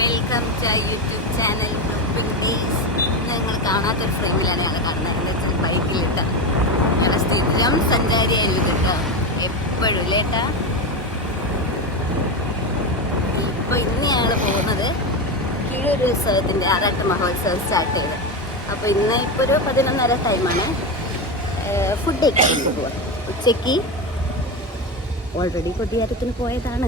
Welcome to YouTube channel. ഞങ്ങൾ കാണാത്തൊരു ഫ്രെയിമിലാണ് ഞങ്ങൾ കാണുന്നത്. ബൈക്കിലിട്ട ഞങ്ങൾ സ്ഥിരം സഞ്ചാരിയായിരുന്നു കേട്ടോ, എപ്പോഴും ലേട്ടാ. ഇപ്പോൾ ഇന്ന് ഞങ്ങൾ പോകുന്നത് കീഴൂർ ഉത്സവത്തിൻ്റെ ആറാട്ട് മഹോത്സവം സ്റ്റാർട്ട് ചെയ്ത്. അപ്പോൾ ഇന്ന് ഇപ്പോൾ ഒരു 11:30 ടൈമാണ്. ഫുഡ് കഴിക്കാൻ പോവുക. ഉച്ചയ്ക്ക് ഓൾറെഡി കൊടിയേറ്റത്തിന് പോയതാണ്.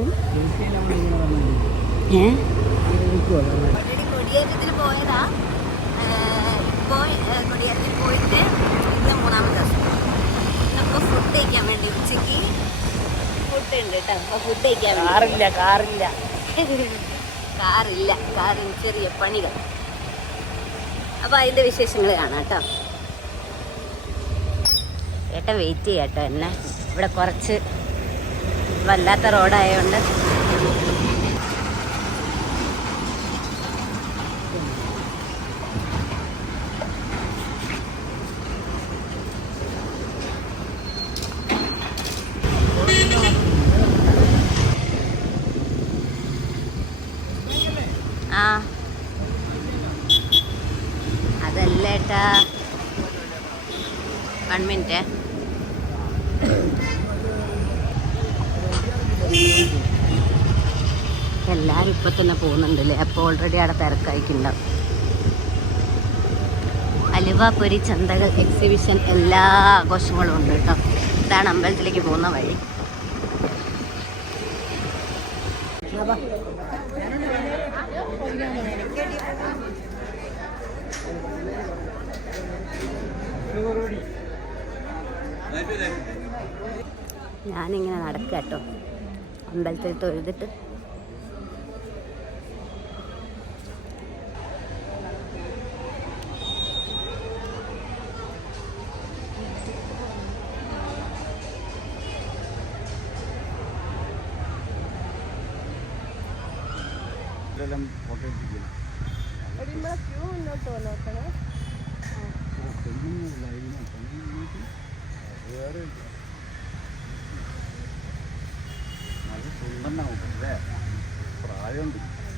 ഓൾറെഡി കൊടിയേറ്റത്തിന് പോയതാ. ഇപ്പോൾ കൊടിയേറ്റത്തിന് പോയിട്ട് ഇന്ന് 3-ാമത്തെ ദിവസം. അപ്പോൾ ഫുഡ് കഴിക്കാൻ വേണ്ടി ഉച്ചയ്ക്ക് ഫുഡ് ഉണ്ട് കേട്ടോ. അപ്പോൾ ഫുഡ് കഴിക്കാൻ കാറിന് ചെറിയ പണികൾ. അപ്പോൾ അതിൻ്റെ വിശേഷങ്ങൾ കാണാം കേട്ടോ. ഏട്ടൻ വെയിറ്റ് ചെയ്യാം കേട്ടോ എന്നെ. ഇവിടെ കുറച്ച് വല്ലാത്ത റോഡായതുകൊണ്ട് അതല്ല ഏട്ടാ, 1 മിനിറ്റ്. എല്ലാവരും ഇപ്പൊ തന്നെ പോകുന്നുണ്ടല്ലേ. അപ്പോൾ ഓൾറെഡി അവിടെ തിരക്കായിക്കുണ്ടാവും. അലുവ, പൊരി, ചന്തകൾ, എക്സിബിഷൻ, എല്ലാ ആഘോഷങ്ങളും ഉണ്ട് കേട്ടോ. ഇതാണ് അമ്പലത്തിലേക്ക് പോകുന്ന വഴി. ഞാനിങ്ങനെ നടക്കുക കേട്ടോ, അമ്പലത്തിൽ തൊഴുതിട്ട്.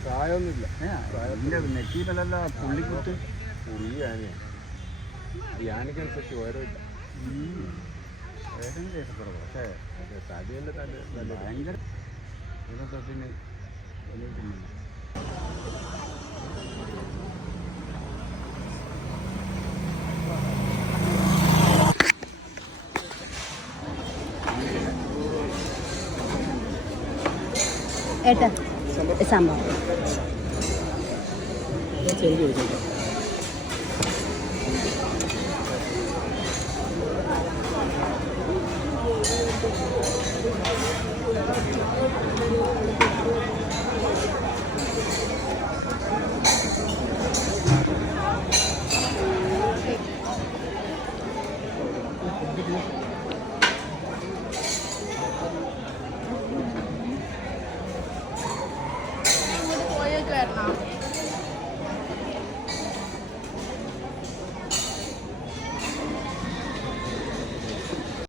പ്രായമൊന്നുമില്ല. നെറ്റിയിലല്ല പുള്ളിക്കുത്ത് പുള്ളി ആനയാണ്. ആനയ്ക്കനുസരിച്ച് ഓരോ വേഗം കേസപ്പെടും. പക്ഷേ തടിയല്ല നല്ല ഭയങ്കര തൊട്ടിന് ഏട്ടാ സാമ്പാർ